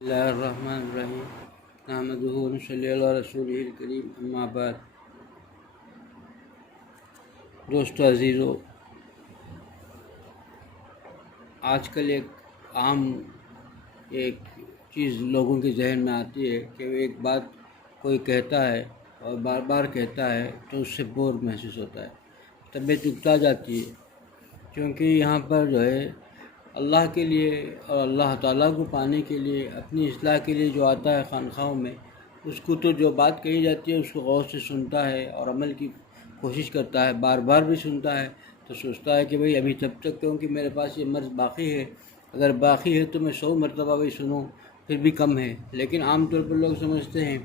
اللہ الرحمن الرحیم نحمدہ و نصلی علی رسولہ الکریم اما بعد۔ دوستو عزیزو، آج کل ایک چیز لوگوں کے ذہن میں آتی ہے کہ ایک بات کوئی کہتا ہے اور بار بار کہتا ہے تو اس سے بور محسوس ہوتا ہے، طبیعت اکتا جاتی ہے، کیونکہ یہاں پر جو ہے اللہ کے لیے اور اللہ تعالیٰ کو پانے کے لیے، اپنی اصلاح کے لیے جو آتا ہے خانقاہوں میں، اس کو تو جو بات کہی جاتی ہے اس کو غور سے سنتا ہے اور عمل کی کوشش کرتا ہے، بار بار بھی سنتا ہے تو سوچتا ہے کہ بھئی ابھی جب تک کیونکہ میرے پاس یہ مرض باقی ہے، اگر باقی ہے تو میں 100 مرتبہ بھی سنوں پھر بھی کم ہے۔ لیکن عام طور پر لوگ سمجھتے ہیں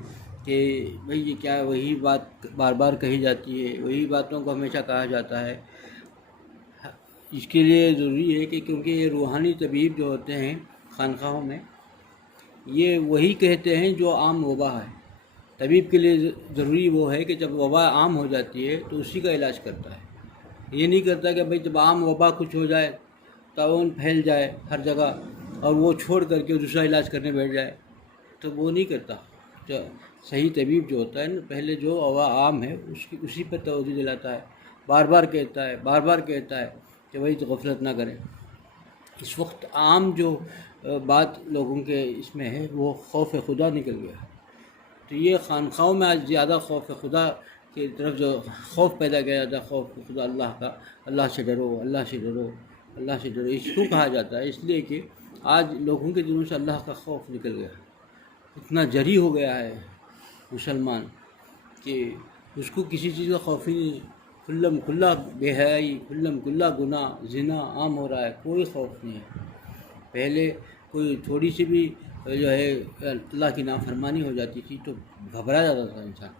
کہ بھئی یہ کیا وہی بات بار بار کہی جاتی ہے، وہی باتوں کو ہمیشہ کہا جاتا ہے۔ اس کے لیے ضروری ہے کہ کیونکہ یہ روحانی طبیب جو ہوتے ہیں خانقاہوں میں، یہ وہی کہتے ہیں جو عام وبا ہے۔ طبیب کے لیے ضروری وہ ہے کہ جب وبا عام ہو جاتی ہے تو اسی کا علاج کرتا ہے، یہ نہیں کرتا کہ بھئی جب عام وبا کچھ ہو جائے، طاعون پھیل جائے ہر جگہ اور وہ چھوڑ کر کے دوسرا علاج کرنے بیٹھ جائے، تو وہ نہیں کرتا۔ جو صحیح طبیب جو ہوتا ہے نا، پہلے جو وبا عام ہے اسی پر توجہ دلاتا ہے، بار بار کہتا ہے کہ بھئی غفلت نہ کریں۔ اس وقت عام جو بات لوگوں کے اس میں ہے وہ خوف خدا نکل گیا، تو یہ خانقاہوں میں آج زیادہ خوف خدا کی طرف جو خوف پیدا کیا جاتا ہے، خوف خدا اللہ کا، اللہ سے ڈرو، اللہ سے ڈرو، اللہ سے ڈرو، اس کو کہا جاتا ہے، اس لیے کہ آج لوگوں کے دلوں سے اللہ کا خوف نکل گیا، اتنا جری ہو گیا ہے مسلمان کہ اس کو کسی چیز کا خوف ہی نہیں، کھلم کھلا بے حیائی، کھلم کھلا گناہ، زنا عام ہو رہا ہے، کوئی خوف نہیں ہے۔ پہلے کوئی تھوڑی سی بھی جو ہے اللہ کی نافرمانی ہو جاتی تھی تو گھبرا جاتا تھا انسان،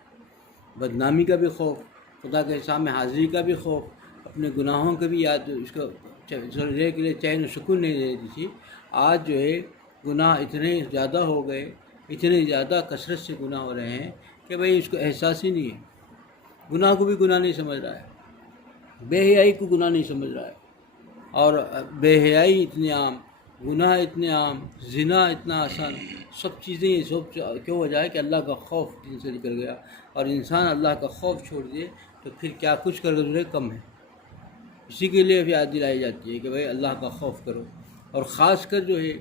بدنامی کا بھی خوف، خدا کے سامنے حاضری کا بھی خوف، اپنے گناہوں کا بھی یاد، اس کو رہنے کے لیے چین و سکون نہیں دیتی تھی۔ آج جو ہے گناہ اتنے زیادہ ہو گئے، اتنے زیادہ کثرت سے گناہ ہو رہے ہیں کہ بھئی اس کو احساس ہی نہیں ہے، گناہ کو بھی گناہ نہیں سمجھ رہا ہے، بے حیائی کو گناہ نہیں سمجھ رہا ہے، اور بے حیائی اتنی عام، گناہ اتنے عام، زنا اتنا آسان، سب چیزیں یہ سب کیوں وجہ ہے کہ اللہ کا خوف دل سے نکل گیا، اور انسان اللہ کا خوف چھوڑ دے تو پھر کیا کچھ کر گزرے کم ہے۔ اسی کے لیے یاد دلائی جاتی ہے کہ بھئی اللہ کا خوف کرو، اور خاص کر جو ہے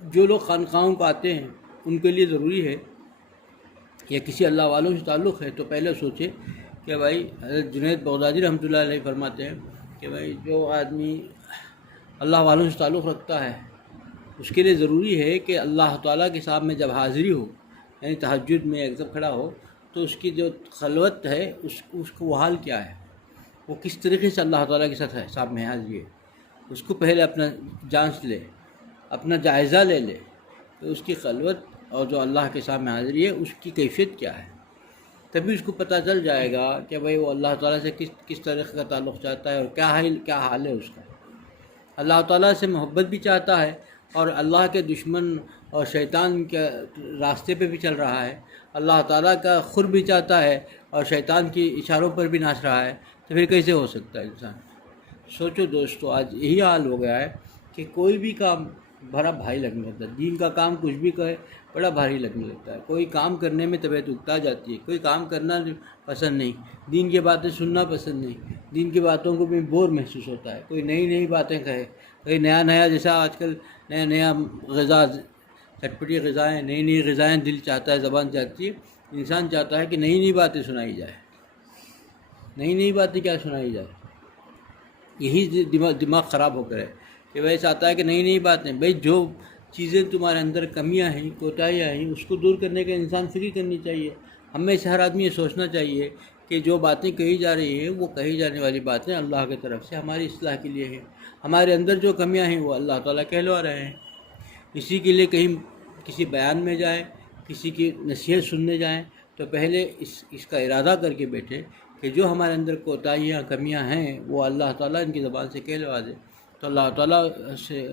جو لوگ خانقاہوں کو آتے ہیں ان کے لیے ضروری ہے، یا کسی اللہ والوں سے تعلق ہے تو پہلے سوچے کہ بھائی حضرت جنید بغدادی رحمۃ اللہ علیہ فرماتے ہیں کہ بھائی جو آدمی اللہ والوں سے تعلق رکھتا ہے اس کے لیے ضروری ہے کہ اللہ تعالیٰ کے سامنے جب حاضری ہو، یعنی تہجد میں جب کھڑا ہو، تو اس کی جو خلوت ہے اس کو وہ حال کیا ہے، وہ کس طریقے سے اللہ تعالیٰ کے ساتھ ہے سامنے حاضری ہے، اس کو پہلے اپنا جانچ لے، اپنا جائزہ لے کہ اس کی خلوت اور جو اللہ کے سامنے حاضری ہے اس کی کیفیت کیا ہے، تبھی اس کو پتہ چل جائے گا کہ بھئی وہ اللہ تعالیٰ سے کس طریقے کا تعلق چاہتا ہے اور کیا حال ہے اس کا۔ اللہ تعالیٰ سے محبت بھی چاہتا ہے اور اللہ کے دشمن اور شیطان کے راستے پہ بھی چل رہا ہے، اللہ تعالیٰ کا خور بھی چاہتا ہے اور شیطان کی اشاروں پر بھی ناچ رہا ہے، تو پھر کیسے ہو سکتا ہے انسان؟ سوچو دوستو، آج یہی حال ہو گیا ہے کہ کوئی بھی کام بڑا بھاری لگنے لگتا ہے، دین کا کام کچھ بھی کہے بڑا بھاری لگنے لگتا ہے، کوئی کام کرنے میں طبیعت اکتا جاتی ہے، کوئی کام کرنا پسند نہیں، دین کی باتیں سننا پسند نہیں، دین کی باتوں کو بھی بور محسوس ہوتا ہے، کوئی نئی باتیں کہے، کوئی نیا جیسا آج کل نیا غذا، چٹپٹی غذائیں، نئی غذائیں دل چاہتا ہے، زبان چاہتی ہے، انسان چاہتا ہے کہ نئی باتیں سنائی جائے، نئی باتیں کیا سنائی جائے، یہی دماغ خراب ہو کر ہے کہ ویسا آتا ہے کہ نئی باتیں، بھئی جو چیزیں تمہارے اندر کمیاں ہیں، کوتاہیاں ہیں، اس کو دور کرنے کا انسان فکر کرنی چاہیے۔ ہمیں سے ہر آدمی یہ سوچنا چاہیے کہ جو باتیں کہی جا رہی ہیں وہ کہی جانے والی باتیں اللہ کی طرف سے ہماری اصلاح کے لیے ہیں، ہمارے اندر جو کمیاں ہیں وہ اللہ تعالیٰ کہلوا رہے ہیں۔ اسی کے لیے کہیں کسی بیان میں جائیں، کسی کی نصیحت سننے جائیں تو پہلے اس کا ارادہ کر کے بیٹھے کہ جو ہمارے اندر کوتاہیاں کمیاں ہیں وہ اللہ تعالیٰ ان کی زبان سے کہلوا دے، تو اللہ تعالیٰ سے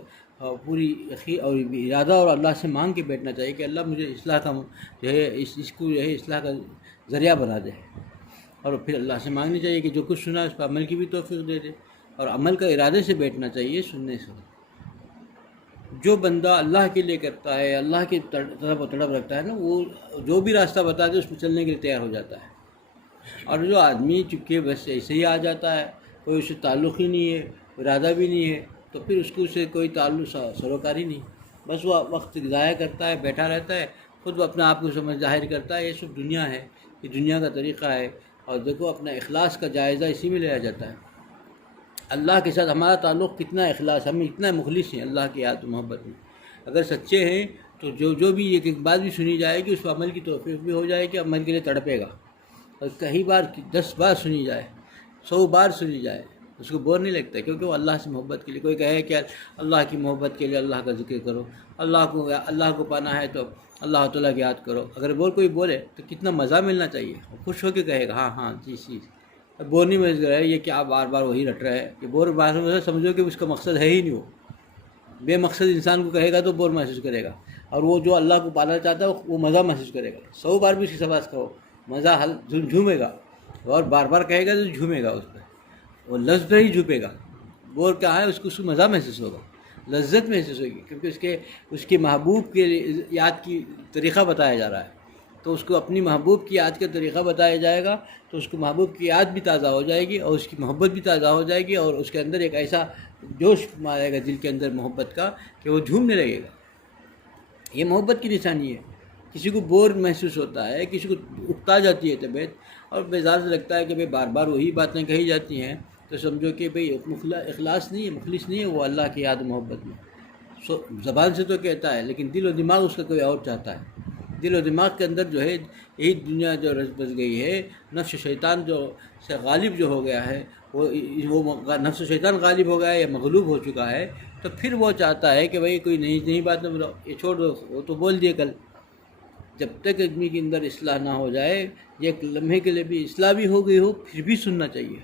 پوری اور ارادہ اور اللہ سے مانگ کے بیٹھنا چاہیے کہ اللہ مجھے اصلاح کا جو ہے اس کو جو ہے اصلاح کا ذریعہ بنا دے، اور پھر اللہ سے مانگنی چاہیے کہ جو کچھ سنا اس پر عمل کی بھی توفیق دے دے، اور عمل کا ارادے سے بیٹھنا چاہیے سننے سے۔ جو بندہ اللہ کے لیے کرتا ہے، اللہ کی طرف تڑپ رکھتا ہے نا، وہ جو بھی راستہ بتاتے اس پہ چلنے کے لیے تیار ہو جاتا ہے۔ اور جو آدمی چونکہ بس ایسے ہی آ جاتا ہے، کوئی اس سے تعلق ہی نہیں ہے، ارادہ بھی نہیں ہے، تو پھر اس کو سے کوئی تعلق سروکاری نہیں، بس وہ وقت ضائع کرتا ہے، بیٹھا رہتا ہے، خود اپنے آپ کو سمجھ ظاہر کرتا ہے۔ یہ سب دنیا ہے، یہ دنیا کا طریقہ ہے۔ اور دیکھو اپنا اخلاص کا جائزہ اسی میں لیا جاتا ہے۔ اللہ کے ساتھ ہمارا تعلق کتنا اخلاص، ہم اتنا مخلص ہیں اللہ کی یاد و محبت میں، اگر سچے ہیں تو جو بھی ایک بات بھی سنی جائے گی اس پر عمل کی توفیق بھی ہو جائے گی، عمل کے لیے تڑپے گا۔ اور کئی بار 10 بار سنی جائے، 100 بار سنی جائے، اس کو بور نہیں لگتا، کیونکہ وہ اللہ سے محبت کے لیے۔ کوئی کہے کہ اللہ کی محبت کے لیے اللہ کا ذکر کرو، اللہ کو پانا ہے تو اللہ تعالیٰ کی یاد کرو، اگر کوئی بولے تو کتنا مزہ ملنا چاہیے، خوش ہو کے کہے گا ہاں ہاں جی۔ بور نہیں محسوس کرے یہ کیا بار بار وہی رٹ رہا ہے، کہ بور محسوس سمجھو کہ اس کا مقصد ہے ہی نہیں، وہ بے مقصد انسان کو کہے گا تو بور محسوس کرے گا، اور وہ جو اللہ کو پانا چاہتا ہے وہ مزہ محسوس کرے گا۔ 100 بار بھی اس کی سباس کہو، مزہ جھومے گا، اور بار بار کہے گا تو جھومے گا، اس پہ وہ لفظ پہ ہی جھوپے گا۔ بور کیا ہے، اس کو مزہ محسوس ہوگا، لذت محسوس ہوگی، کیونکہ اس کے محبوب کے یاد کی طریقہ بتایا جا رہا ہے، تو اس کو اپنی محبوب کی یاد کا طریقہ بتایا جائے گا تو اس کو محبوب کی یاد بھی تازہ ہو جائے گی، اور اس کی محبت بھی تازہ ہو جائے گی، اور اس کے اندر ایک ایسا جوش مارے گا دل کے اندر محبت کا کہ وہ جھومنے لگے گا۔ یہ محبت کی نشانی ہے۔ کسی کو بور محسوس ہوتا ہے، کسی کو اکتا جاتی ہے طبیعت، اور بیزار سے لگتا ہے کہ بھئی بار بار وہی باتیں کہی جاتی ہیں، تو سمجھو کہ بھئی اخلاص نہیں ہے، مخلص نہیں ہے وہ اللہ کی یاد و محبت میں۔ زبان سے تو کہتا ہے لیکن دل و دماغ اس کا کوئی اور چاہتا ہے۔ دل و دماغ کے اندر جو ہے یہی دنیا جو رس بس گئی ہے، نفس شیطان جو سے غالب جو ہو گیا ہے، وہ نفس شیطان غالب ہو گیا ہے یا مغلوب ہو چکا ہے، تو پھر وہ چاہتا ہے کہ بھئی کوئی نئی بات نہ بتاؤ، یہ چھوڑ دو، وہ تو بول دیے کل۔ جب تک آدمی کے اندر اصلاح نہ ہو جائے، ایک لمحے کے لیے بھی اصلاح بھی ہو گئی ہو پھر بھی سننا چاہیے،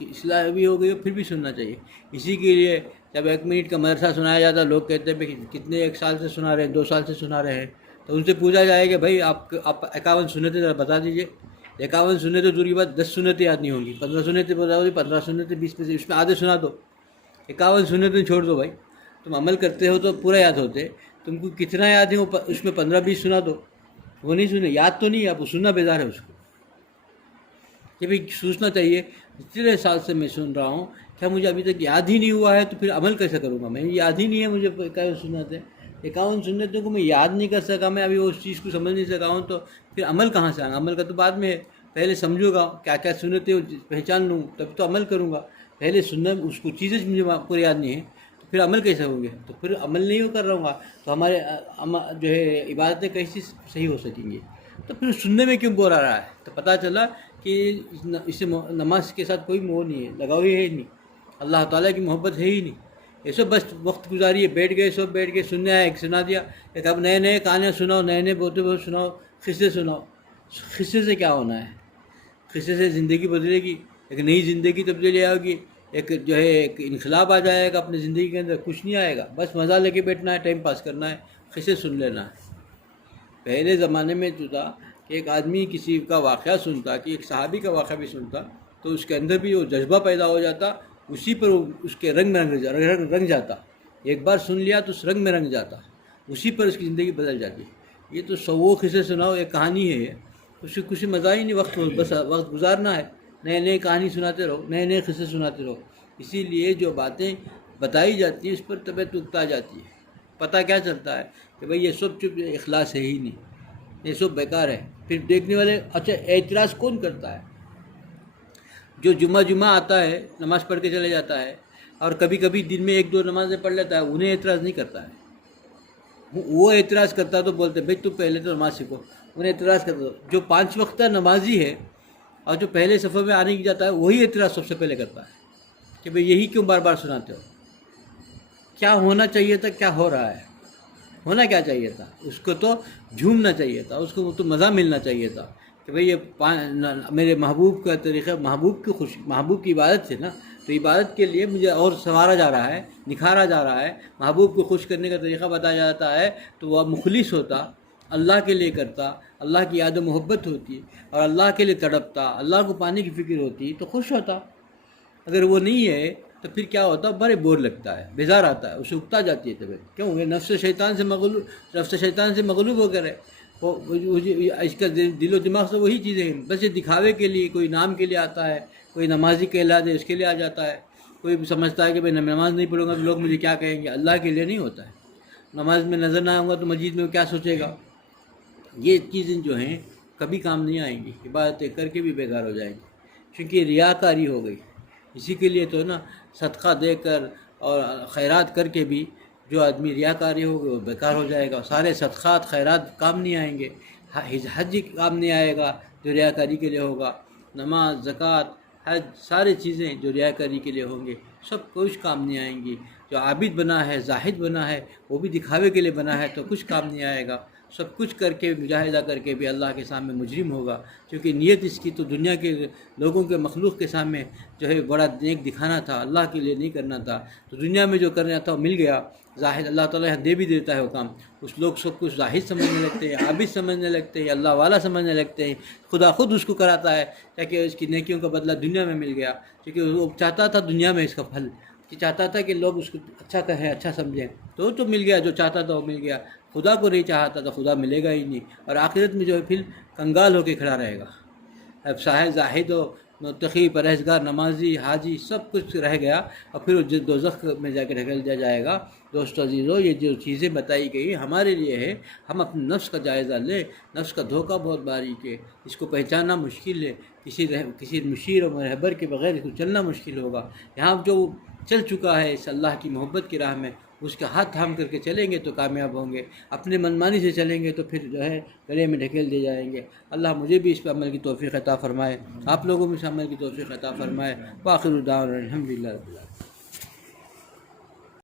کہ اصلاح بھی ہو گئی ہو پھر بھی سننا چاہیے۔ اسی کے لیے جب 1 منٹ کا مدرسہ سنایا جاتا ہے، لوگ کہتے ہیں کہ کتنے 1 سال سے سنا رہے ہیں، 2 سال سے سنا رہے ہیں، تو ان سے پوچھا جائے کہ بھائی آپ 51 سنتیں ذرا بتا دیجئے۔ 51 سنتیں دور کی بات 10 سنتیں یاد نہیں ہوں گی، 15 سنتیں بتا دو، 15 سنتیں 20 میں سے اس میں آدھے سنا دو، 51 سنتیں چھوڑ دو۔ بھائی تم عمل کرتے ہو تو پورا یاد ہوتے، تم کو کتنا یاد ہے وہ اس میں 15-20 سنا دو، وہ نہیں سنے، یاد تو نہیں ہے، آپ کو سننا بیزار ہے اس کو، کہ بھائی سوچنا چاہیے اتنے سال سے میں سن رہا ہوں، کیا مجھے ابھی تک یاد ہی نہیں ہوا ہے، تو پھر عمل کیسے کروں گا میں؟ یاد ہی نہیں ہے مجھے 51 سنتیں، 51 سنتوں کو میں یاد نہیں کر سکا، میں ابھی اس چیز کو سمجھ نہیں سکا ہوں، تو پھر عمل کہاں سے آئے گا؟ عمل کا تو بعد میں پہلے سمجھوں گا کیا کیا سنتیں پہچان لوں تب تو عمل کروں گا، پہلے سننا اس کو چیزیں مجھے پورے یاد نہیں ہے تو پھر عمل کیسے ہوں گے؟ تو پھر عمل نہیں کر رہا ہوں گا تو ہمارے جو ہے عبادتیں کیسی صحیح ہو سکیں گی؟ تو پھر سننے میں کیوں بور آ رہا ہے؟ تو پتہ چلا کہ اس سے نماز کے ساتھ کوئی مور نہیں ہے، لگاؤ ہی ہے نہیں، اللہ تعالیٰ کی محبت ہے ہی نہیں، یہ سب بس وقت گزاری ہے، بیٹھ گئے سننے آئے، ایک سنا دیا، ایک اب نئے کہانیاں سناؤ، نئے بہت سناؤ، قصے سناؤ۔ قصے سے کیا ہونا ہے؟ قصے سے زندگی بدلے گی، ایک نئی زندگی تبدیلی آئے گی، ایک جو ہے ایک انقلاب آ جائے گا اپنی زندگی کے اندر، کچھ نہیں آئے گا، بس مزہ لے کے بیٹھنا ہے، ٹائم پاس کرنا ہے، قصے سن لینا ہے۔ پہلے زمانے میں جو تھا کہ ایک آدمی کسی کا واقعہ سنتا، کہ ایک صحابی کا واقعہ بھی سنتا، تو اس کے اندر بھی وہ جذبہ پیدا ہو جاتا، اسی پر اس کے رنگ میں رنگ جاتا، ایک بار سن لیا تو اس رنگ میں رنگ جاتا، اسی پر اس کی زندگی بدل جاتی۔ یہ تو 100 قصے سناؤ، ایک کہانی ہے، اس سے کچھ مزہ ہی نہیں، بس وقت گزارنا ہے، نئے کہانی سناتے رہو، نئے قصے سناتے رہو۔ اسی لیے جو باتیں بتائی جاتی ہیں اس پر طبیعت اکتا جاتی ہے، پتہ کیا چلتا ہے کہ بھئی یہ سب چپ اخلاص ہے ہی نہیں، یہ سب بیکار ہے۔ پھر دیکھنے والے اچھا اعتراض کون کرتا ہے؟ جو جمعہ آتا ہے نماز پڑھ کے چلے جاتا ہے، اور کبھی کبھی دن میں 1-2 نمازیں پڑھ لیتا ہے، انہیں اعتراض نہیں کرتا ہے۔ وہ اعتراض کرتا تو بولتے بھائی تم پہلے تو نماز سیکھو، انہیں اعتراض کرتا۔ جو 5 وقتہ نمازی ہے اور جو پہلے صفحے میں آنے کی جاتا ہے، وہی اعتراض سب سے پہلے کرتا ہے کہ بھئی یہی کیوں بار بار سناتے ہو؟ کیا ہونا چاہیے تھا، کیا ہو رہا ہے؟ ہونا کیا چاہیے تھا؟ اس کو تو جھومنا چاہیے تھا، اس کو تو مزہ ملنا چاہیے تھا کہ بھئی یہ میرے محبوب کا طریقہ، محبوب کی عبادت ہے نا، تو عبادت کے لیے مجھے اور سنوارا جا رہا ہے، نکھارا جا رہا ہے، محبوب کو خوش کرنے کا طریقہ بتایا جاتا ہے، تو وہ مخلص ہوتا، اللہ کے لیے کرتا، اللہ کی یاد و محبت ہوتی اور اللہ کے لیے تڑپتا، اللہ کو پانے کی فکر ہوتی تو خوش ہوتا۔ اگر وہ نہیں ہے تو پھر کیا ہوتا ہے، بڑے بور لگتا ہے، بیزار آتا ہے، اسے اکتا جاتی ہے طبیعت، کیوں؟ یہ نفس شیطان سے مغلوب ہو کر ہے، اس کا دل و دماغ سے وہی چیزیں ہیں، بس یہ دکھاوے کے لیے، کوئی نام کے لیے آتا ہے، کوئی نمازی کہلا دے اس کے لیے آ جاتا ہے، کوئی سمجھتا ہے کہ بھائی نماز نہیں پڑھوں گا تو لوگ مجھے کیا کہیں گے، اللہ کے لیے نہیں ہوتا ہے، نماز میں نظر نہ آؤں گا تو مسجد میں کیا سوچے گا، یہ چیزیں جو ہیں کبھی کام نہیں آئیں گی، عبادتیں کر کے بھی بیکار ہو جائیں گی، کیونکہ یہ ریاکاری ہو گئی۔ اسی کے لیے تو نا صدقہ دے کر اور خیرات کر کے بھی جو آدمی ریاکاری ہوگا وہ بیکار ہو جائے گا، سارے صدقات خیرات کام نہیں آئیں گے، حج کام نہیں آئے گا جو ریاکاری کے لیے ہوگا، نماز، زکوٰۃ، حج، سارے چیزیں جو ریاکاری کے لیے ہوں گے سب کچھ کام نہیں آئیں گی۔ جو عابد بنا ہے، زاہد بنا ہے، وہ بھی دکھاوے کے لیے بنا ہے تو کچھ کام نہیں آئے گا، سب کچھ کر کے مجاہدہ کر کے بھی اللہ کے سامنے مجرم ہوگا، کیونکہ نیت اس کی تو دنیا کے لوگوں کے مخلوق کے سامنے جو ہے بڑا نیک دکھانا تھا، اللہ کے لیے نہیں کرنا تھا، تو دنیا میں جو کرنا تھا وہ مل گیا، زاہد اللہ تعالیٰ یہاں دے بھی دیتا ہے وہ کام، کچھ لوگ سب کچھ زاہد سمجھنے لگتے ہیں، عابد سمجھنے لگتے ہیں، اللہ والا سمجھنے لگتے ہیں، خدا خود اس کو کراتا ہے تاکہ اس کی نیکیوں کا بدلہ دنیا میں مل گیا، کیونکہ وہ چاہتا تھا دنیا میں اس کا پھل، کہ چاہتا تھا کہ لوگ اس کو اچھا کہیں، اچھا سمجھیں، تو مل گیا، جو چاہتا تھا وہ مل گیا، خدا کو نہیں چاہتا تو خدا ملے گا ہی نہیں، اور آخرت میں جو ہے پھر کنگال ہو کے کھڑا رہے گا۔ اب زاہد و متقی، پرہیزگار، نمازی، حاجی سب کچھ رہ گیا، اور پھر وہ دوزخ میں جا کے ڈھکیل دیا جائے گا۔ دوستو عزیزو، یہ جو چیزیں بتائی گئی ہمارے لیے ہے، ہم اپنے نفس کا جائزہ لیں، نفس کا دھوکہ بہت باریک ہے، اس کو پہچاننا مشکل ہے، کسی مشیر و رہبر کے بغیر اس کو چلنا مشکل ہوگا۔ یہاں جو چل چکا ہے اس اللہ کی محبت کی راہ میں، اس کا ہاتھ تھام کر کے چلیں گے تو کامیاب ہوں گے، اپنے منمانی سے چلیں گے تو پھر جو ہے گلے میں ڈھکیل دیے جائیں گے۔ اللہ مجھے بھی اس پہ عمل کی توفیق عطا فرمائے، آپ لوگوں میں اس عمل کی توفیق عطا فرمائے۔ وآخر دعوانا الحمدللہ رب العالمین۔